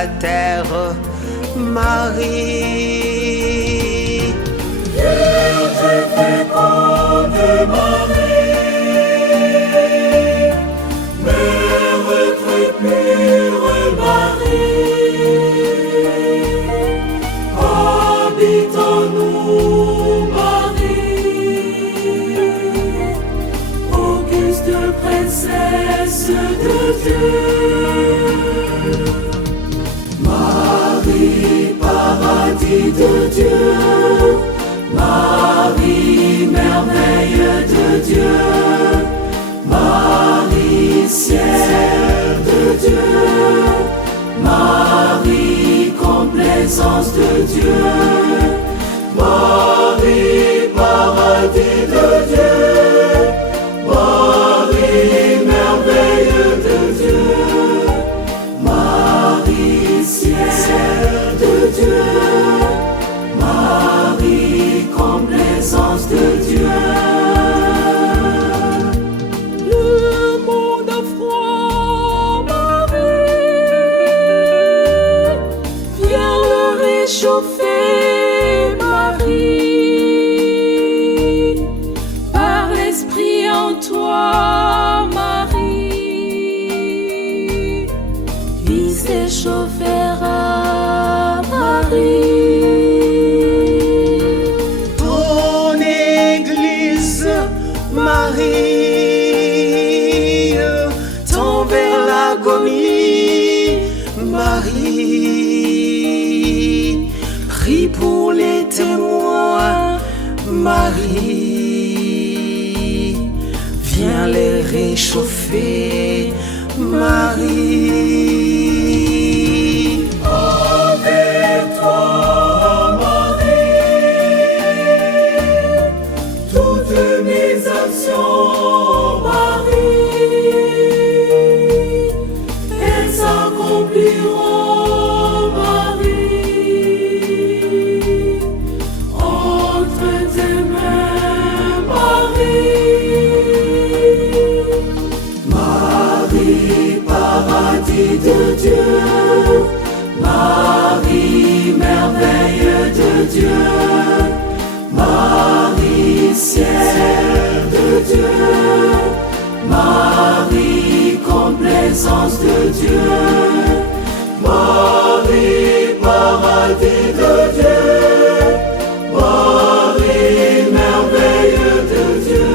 la terre, Marie. Vierge féconde Marie, Mère très pure Marie, habite en nous Marie, auguste princesse de Dieu. Marie, paradis de Dieu, Marie, merveille de Dieu, Marie, ciel de Dieu, Marie, complaisance de Dieu, Marie, paradis de Dieu, Marie, merveille de Dieu, Marie, ciel de Dieu, Marie, complaisance de Dieu. Le monde a froid, Marie, viens le réchauffer, Marie, par l'esprit en toi, Marie, il s'échauffera, Marie. Marie, tend vers l'agonie, Marie, prie pour les témoins, Marie, viens les réchauffer, Marie. Avec toi, mes actions, Marie, elles s'accompliront, Marie, entre tes mains, Marie. Marie, paradis de Dieu, Marie, merveille de Dieu, Marie, ciel de Dieu, Marie, complaisance de Dieu, Marie, paradis de Dieu, Marie, merveille de Dieu,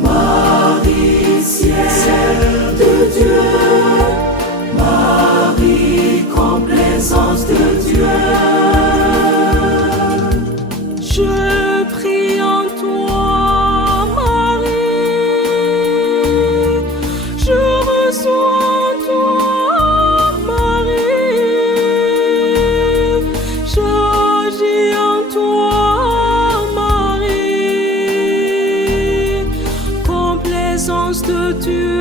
Marie, ciel de Dieu, Marie, complaisance de Dieu. Je prie en toi, Marie, je reçois en toi, Marie, j'agis en toi, Marie, complaisance de Dieu,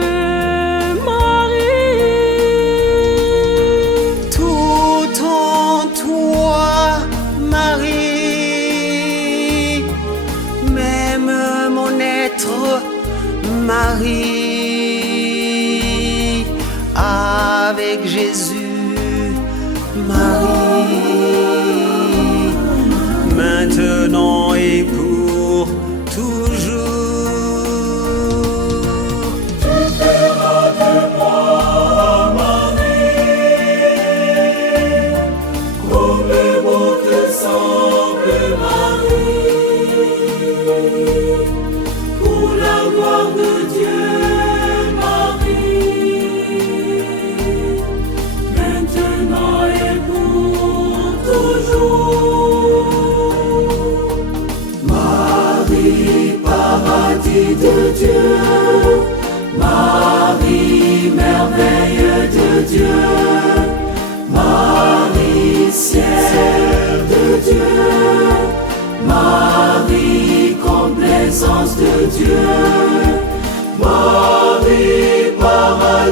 Marie. Tout en toi, Marie, même mon être, Marie, avec Jésus, Marie, maintenant et pour toujours. Tu feras de moi, Marie, comme bon te semble, Marie, pour la gloire de Dieu, Marie, maintenant et pour toujours. Marie, paradis de Dieu, Marie, merveille de Dieu, Marie, ciel de Dieu, Marie, complaisance de Dieu, Marie, paradis